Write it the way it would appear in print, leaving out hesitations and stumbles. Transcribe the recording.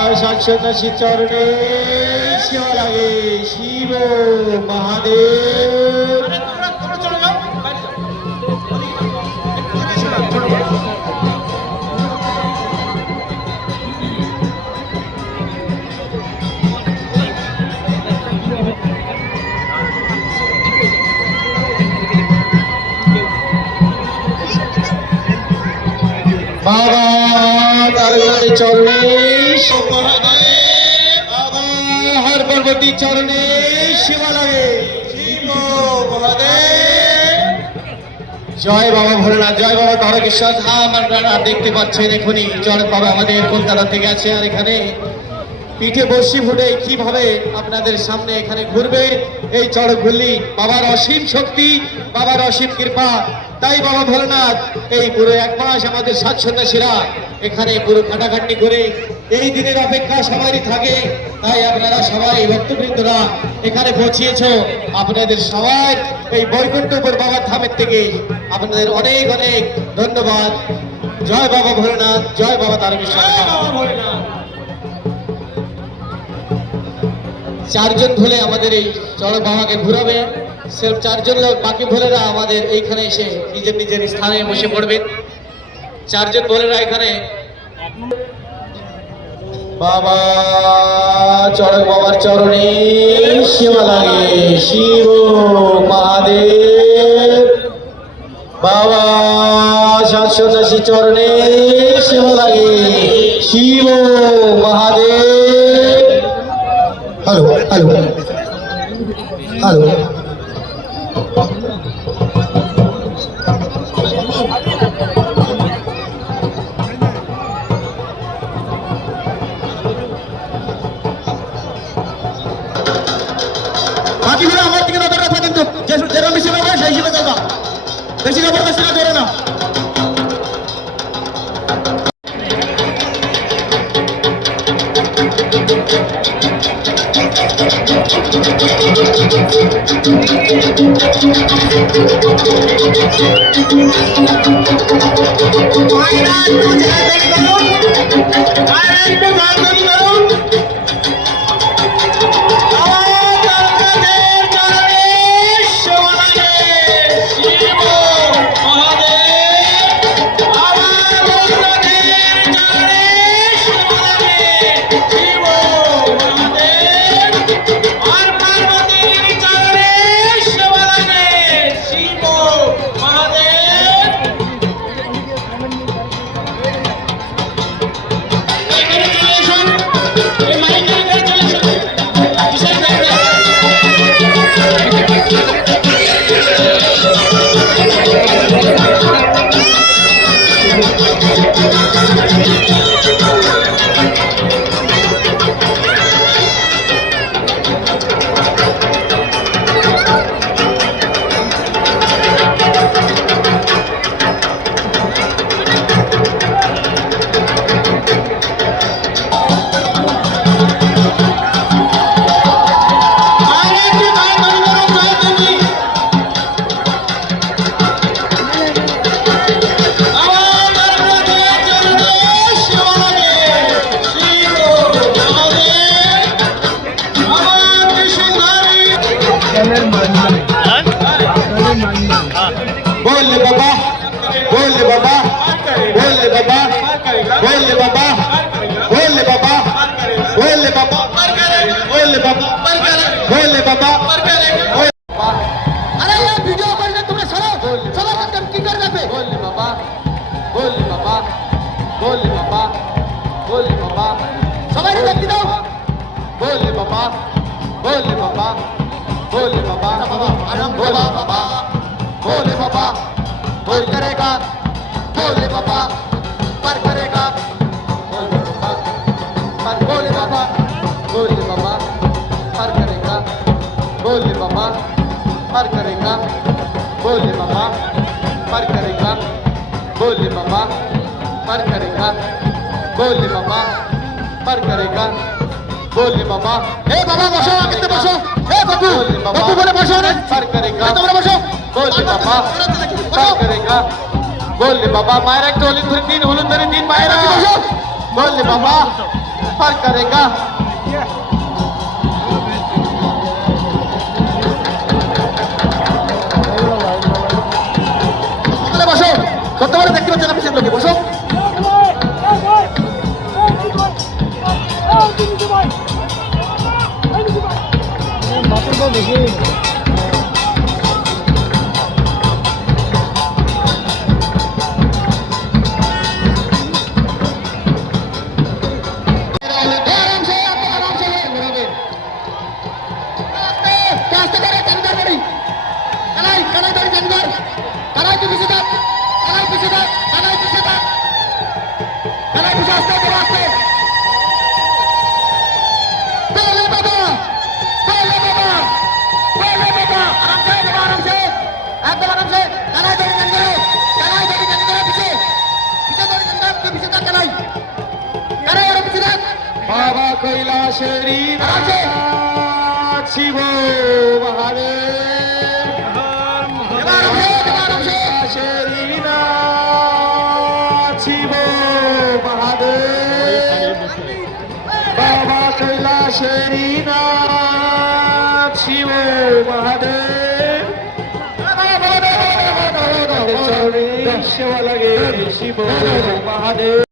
সন্ন্যাসী চরণে শিব লাগে শিব মহাদেব। বাবা তার চরণে হর পর্বতী চরণে শিব লাগে শিব মহাদেব। জয় বাবা ভোলেনাথ, জয় বাবা তারকেশ্বর ধাম। আপনারা দেখতে পাচ্ছেন এখনই চরণ বাবা আমাদের কলকাতা থেকে আছে, আর এখানে পিঠে বসি ফুটে কিভাবে আপনাদের সামনে এখানে ঘুরবে এই চড়ক ঘুরলি। বাবার অসীম শক্তি, বাবার অসীম কৃপা, তাই বাবা ভোলেনাথ এই পুরো এক মাস আমাদের সাত সন্ন্যাসীরা এখানে পুরো খাটাখাটনি করে এই দিনের অপেক্ষা সবারই থাকে। তাই আপনারা সবাই ভক্তবৃন্দরা এখানে পৌঁছিয়েছ, আপনাদের সবাই এই বৈকুণ্ঠপুর বাবার ধামের থেকে আপনাদের অনেক অনেক ধন্যবাদ। জয় বাবা ভোলেনাথ, জয় বাবা তারকেশ্বর। চারজন ভোলে আমাদের এই চড়ক বাবাকে ঘুরাবে, সব চারজন লোক, বাকি ভোলেরা আমাদের এইখানে এসে নিজের নিজের স্থানে বসে পড়বেন। চারজন ভোলেরা এখানে বাবা চড়ক বাবার চরণে শিব লাগে শিব মহাদেব। বাবা সাত সন্ন্যাসী চরণে শিব লাগে Shiva Mahadev. Hello hello hello. বাকিগুলো আমার থেকে নজর রাখবে, কিন্তু যেরকম বেশি পাবে সেই হিসেবে চলবা, বেশি জবরদস্তি না করে না। बोले बाबा, बोले बाबा, बोले बाबा, बोले बाबा, बोले बाबा, बोले बाबा, बोले बाबा, बोले बाबा। अरे ये वीडियो बनने तुमने सरो सरो कदम की कर रहे बोले बाबा, बोले बाबा, बोले बाबा, बोले बाबा, सवारी व्यक्ति दो बोले बाबा, बोले बाबा, बोले बाबा, आराम बोला बाबा, बोले बाबा, बोल करेगा, बोले बाबा, पर करेगा, बोले बाबा, पर बोले बाबा, बोले बाबा, पर करेगा, बोले बाबा, पर करेगा, बोले बाबा, पर करेगा, बोले बाबा, पर करेगा, बोले बाबा, पर करेगा, बोले बाबा। हे बाबा बसो, कितने बसो? हे बाबू, बाबू बोले बसो रे, पर करेगा, तुम बसो। बोले बाबा, पर करेगा, बोले बाबा, मायरा एक टोली धुरी दिन हुलुन धरी दिन मायरा, बोले बाबा, और करेगा। বসো, সত্য বলে দেখতে পাচ্ছেন পিছন লোকে, বসো। बाबा कैलाशेरी शिव महादेव, कैलाशेरी शिव महादेव, बाबा कैलाशेरी शिव महादेव, शिव लगे शिव महादेव।